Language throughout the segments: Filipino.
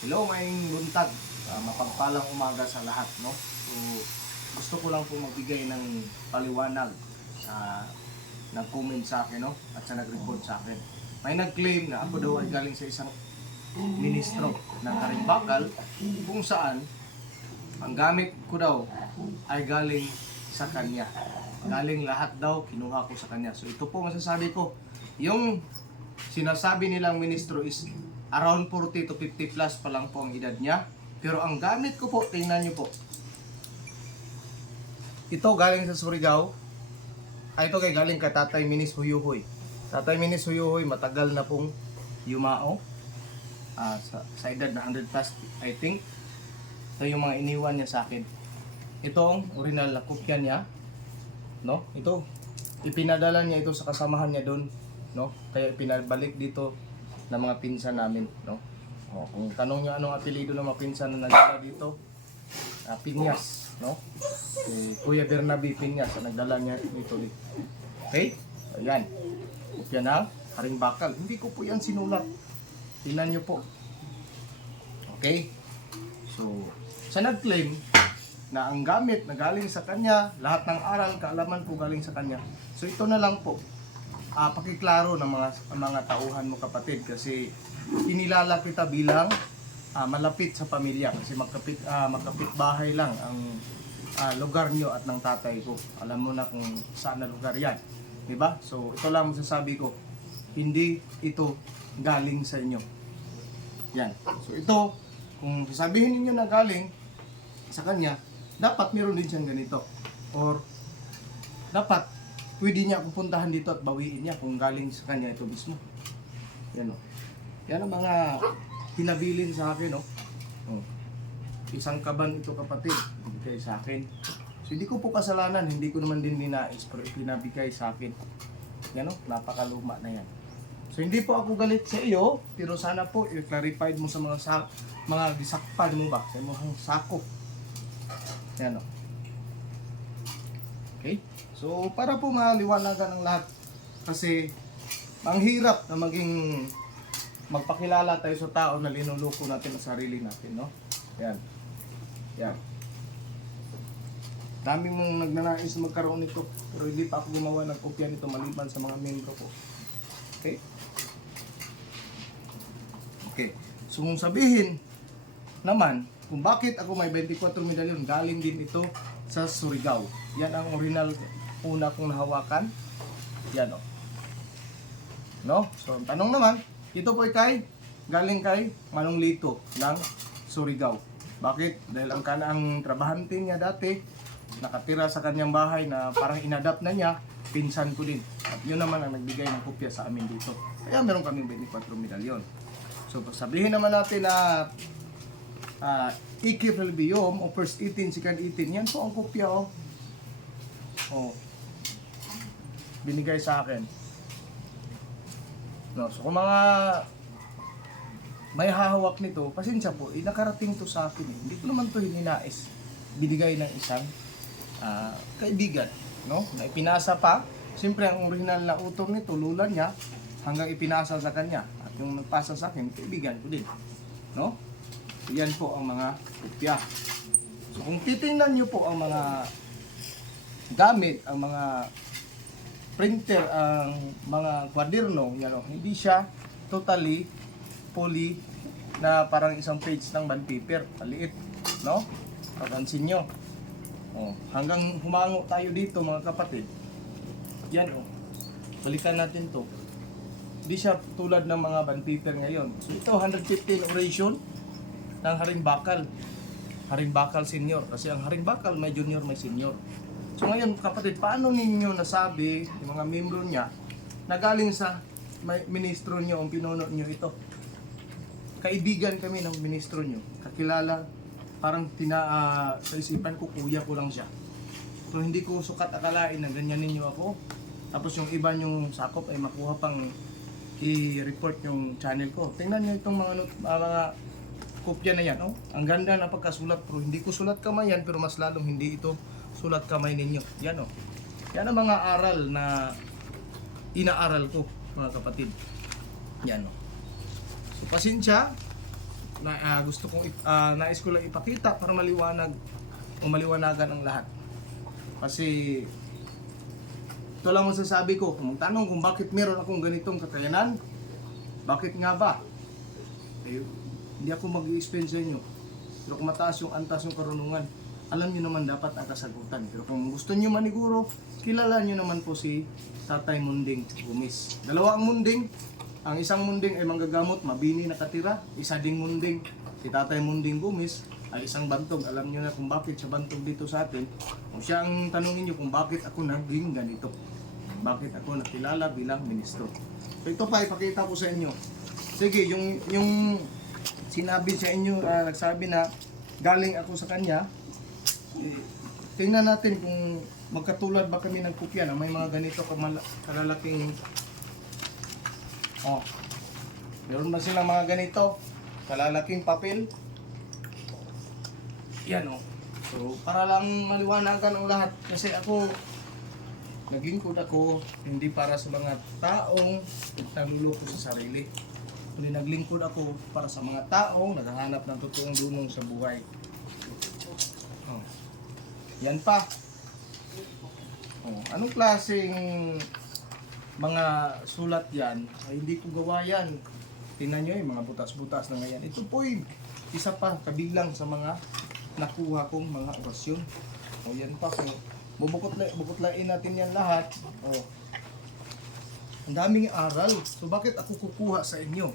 Hello, maing buntag. Mapagpalang umaga sa lahat, no? So, gusto ko lang po magbigay ng paliwanag sa nag-comment sa akin, no? At sa nag-report sa akin. May nag-claim na ako daw ay galing sa isang ministro ng Karimbakal kung saan ang gamit ko daw ay galing sa kanya. Galing lahat daw, kinuha ko sa kanya. So, ito po masasabi ko. Yung sinasabi nilang ministro is around 40 to 50 plus pa lang po ang edad niya. Pero ang gamit ko po, tingnan nyo po. Ito galing sa Surigao. Ito kay galing kay Tatay Minis Huyuhoy. Tatay Minis Huyuhoy, matagal na pong yumao. Sa edad na 100 plus, I think. Ito yung mga iniwan niya sa akin. Ito ang original na kopya niya. No? Ito, ipinadala niya ito sa kasamahan niya doon. No? Kaya pinabalik dito ng mga pinsan namin. No? Kung tanong nyo anong apelido ng mga pinsan na nagdala dito, Piñas. No? Kuya Bernabe Piñas ang nagdala niya dito. Okay? Ayan. Kopya na Karimbakal. Hindi ko po yan sinulat. Tingnan nyo po. Okay? So, sa nag-claim na ang gamit na galing sa kanya, lahat ng aral, kaalaman ko galing sa kanya. So ito na lang po, pakiklaro ng mga tauhan mo kapatid, kasi inilala kita bilang malapit sa pamilya, kasi magkapit bahay lang ang lugar nyo at ng tatay ko. Alam mo na kung saan na lugar yan, diba? So ito lang masasabi ko, hindi ito galing sa inyo. Yan. So ito, kung sasabihin niyo na galing sa kanya, dapat meron din siyang ganito. Or dapat pwede niya pupuntahan dito at bawiin niya kung galing sa kanya ito mismo. Yan o. Yan ang mga hinabilin sa akin o. Isang kaban ito kapatid, ibigay sa akin. So hindi ko po kasalanan, hindi ko naman din ninais, pero pinabigay sa akin. Yan o, napakaluma na yan. So hindi po ako galit sa iyo, pero sana po i-clarified mo sa mga gisakpan mo ba, sa mga sako. Yan o. Okay? So, para po maliwanagan ang lahat. Kasi, ang hirap na magpakilala tayo sa tao na linuloko natin ang sarili natin, no? Yan. Yan. Dami mong nagnanais na magkaroon nito. Pero hindi pa ako gumawa ng kopya nito maliban sa mga membro ko. Okay? Okay. So, kung sabihin naman, kung bakit ako may 24 medalyon, galing din ito sa Surigao. Yan ang original una kong nahawakan. Yan o. No? So, ang tanong naman, ito po ay galing kay Manong Lito ng Surigao. Bakit? Dahil ang trabahante niya dati, nakatira sa kanyang bahay na parang inadapt na niya, pinsan ko din. At yun naman ang nagbigay ng kopya sa amin dito. Kaya meron kaming 24 medalyon. So, sabihin naman natin na Ikip Relbium o first 18, second 18, yan po ang kopya binigay sa akin. No, so kung mga may hahawak nito, pasensya po, nakarating to sa akin. Hindi ko naman to hininais. Binigay ng isang kaibigan, no? Na ipinasa pa. Siyempre ang original na utong nito, lula niya, hanggang ipinasa sa kanya. At yung nagpasa sa akin, kaibigan ko din, no? Yan po ang mga kopya. So kung titingnan nyo po ang mga gamit, ang mga printer, ang mga kwaderno, yan o, hindi siya totally poly na parang isang page ng bond paper. Maliit, no? Papansin nyo. Hanggang humango tayo dito mga kapatid. Yan o. Balikan natin to. Hindi siya tulad ng mga bond paper ngayon. So ito, 115 oration ng Karimbakal. Karimbakal senior. Kasi ang Karimbakal may junior, may senior. So ngayon kapatid, paano ninyo nasabi, yung mga membro niya, na galing sa ministro niyo, ang pinuno niyo ito? Kaibigan kami ng ministro niyo. Kakilala, parang sa isipan ko, kuya ko lang siya. So hindi ko sukat akalain na ganyan ninyo ako. Tapos yung iba yung sakop ay makuha pang i-report yung channel ko. Tingnan niyo itong mga kopya na yan, oh. Ang ganda na pagkasulat, pero hindi ko sulat kamay yan, pero mas lalong hindi ito sulat kamay ninyo. Yan, oh. Yan ang mga aral na inaaral ko, mga kapatid. Yan, oh. So, pasensya gusto kong nais ko lang ipakita para maliwanag o maliwanagan ang lahat. Kasi ito lang masasabi ko, kung magtanong kung bakit meron akong ganitong kakayanan, bakit nga ba? Eh, hindi ako mag-i-explain sa inyo. Pero kung mataas yung antas yung karunungan, alam nyo naman dapat ang kasagutan. Pero kung gusto nyo maniguro, kilala nyo naman po si Tatay Munding Gumis. Dalawa ang Munding. Ang isang Munding ay manggagamot, mabini nakatira. Isa ding Munding, si Tatay Munding Gumis, ay isang bantog. Alam nyo na kung bakit siya bantog dito sa atin. Kung siya ang tanongin nyo kung bakit ako naging ganito. Bakit ako nakilala bilang ministro. So ito pa, ipakita ko sa inyo. Sige, yung sinabi sa inyo, nagsabi na galing ako sa kanya, tingnan natin kung magkatulad ba kami ng kopya na may mga ganito kalalaking meron ba silang mga ganito kalalaking papel yan so para lang maliwanagan ang lahat kasi ako naglingkod ako hindi para sa mga taong nagluloko sa sarili kundi naglingkod ako para sa mga taong naghahanap ng totoong dunong sa buhay. Yan pa. Anong klaseng mga sulat yan? Ay, hindi ko gawa yan. Tingnan nyo mga butas-butas na ngayon. Ito po isa pa kabilang sa mga nakuha kong mga orasyon. Yan pa. So, bubukotlain natin yan lahat. Ang daming aral. So bakit ako kukuha sa inyo?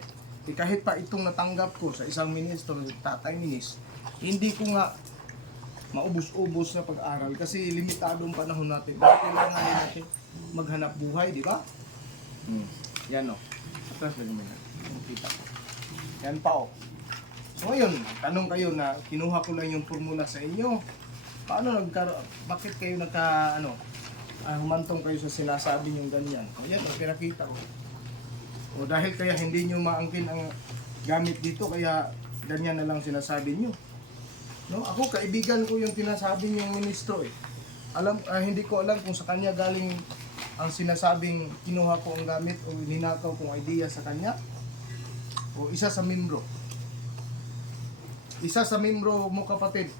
Kahit pa itong natanggap ko sa isang ministro, Tatay Minis, hindi ko nga maubos-ubos na pag-aral kasi limitadong panahon natin. Kailangan natin maghanap buhay, di ba? Yan Tapos lagi mo na. Kita ko. Yan pa So ngayon, tanong kayo na kinuha ko lang yung formula sa inyo. Bakit kayo humantong kayo sa sinasabi nyo ganyan? Yan pinakita ko. Dahil kaya hindi nyo maangkin ang gamit dito, kaya ganyan na lang sinasabi nyo. Ako kaibigan ko yung tinasabi niyong ministro hindi ko alam kung sa kanya galing ang sinasabing kinuha ko ang gamit o ninakaw kong idea sa kanya o isa sa membro mo kapatid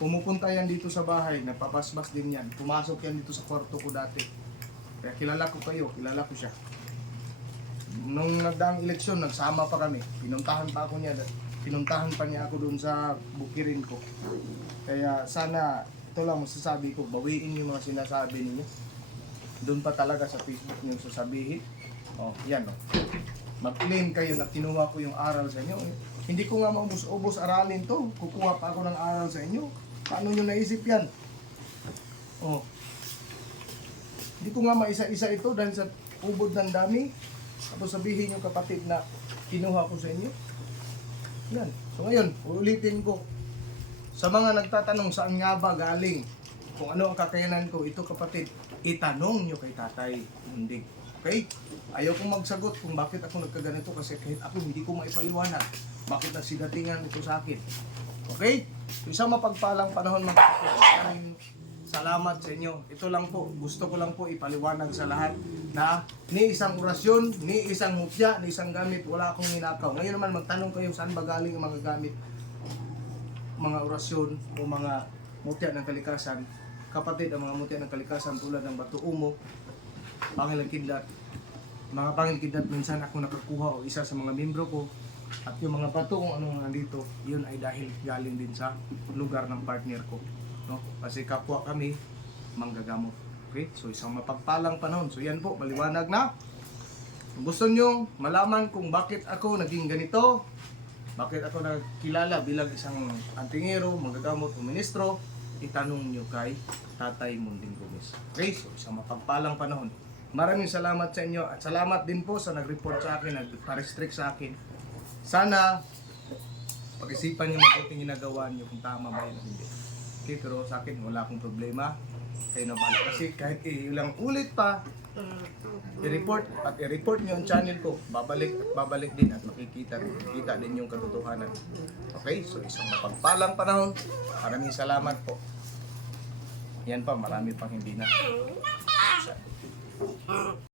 pumupunta yan dito sa bahay, napapasbas din yan, pumasok yan dito sa kwarto ko dati kaya kilala ko siya nung nagdaang eleksyon nagsama pa kami, pinuntahan pa niya ako doon sa bukirin ko. Kaya sana, ito lang masasabi ko, bawiin yung mga sinasabi niyo. Doon pa talaga sa Facebook niyo sasabihin. Yan Mag-claim kayo na kinuha ko yung aral sa inyo. Hindi ko nga maubos-ubos aralin to. Kukuha pa ako ng aral sa inyo. Paano nyo naisip yan? Hindi ko nga maisa-isa ito dahil sa ubod ng dami. Tapos sabihin nyo kapatid na kinuha ko sa inyo. Yan. So ngayon, ulitin ko. Sa mga nagtatanong saan nga ba galing, kung ano ang kakayanan ko, ito kapatid, itanong nyo kay Tatay Munding. Okay? Ayaw kong magsagot kung bakit ako nagkaganito kasi kahit ako hindi ko maipaliwanag bakit nagsidatingan ito sa akin. Okay? So isang mapagpalang panahon mga kapatid. Salamat sa inyo. Ito lang po, gusto ko lang po ipaliwanag sa lahat na ni isang orasyon, ni isang mutya, ni isang gamit, wala akong ninakaw. Ngayon naman magtanong kayo saan ba galing ang mga gamit, mga orasyon o mga mutya ng kalikasan. Kapatid, ang mga mutya ng kalikasan tulad ng Bato Umo, Pangil Kidlat, mga Pangil Kidlat, minsan ako nakakuha o isa sa mga membro ko. At yung mga bato kung anong nandito, yun ay dahil galing din sa lugar ng partner ko. Kasi kapwa kami manggagamot. Okay? So isang mapagpalang panahon. So yan po, maliwanag na. Kung gusto nyo malaman kung bakit ako naging ganito, bakit ako nagkilala bilang isang antingero, manggagamot o ministro, itanong nyo kay Tatay Munding Gumis. Okay? So isang mapagpalang panahon. Maraming salamat sa inyo at salamat din po sa nag-report sa akin, nag-restrict sa akin. Sana pag-isipan nyo mabuting ginagawa nyo kung tama ba yun o hindi. Okay, pero sa akin wala akong problema. Kayo na bala. Kasi kahit ilang ulit pa i-report nyo ang channel ko, babalik din at makikita din yung katotohanan. Okay, so isang mapagpalang panahon. Maraming salamat po. Yan pa, marami pang hindi na.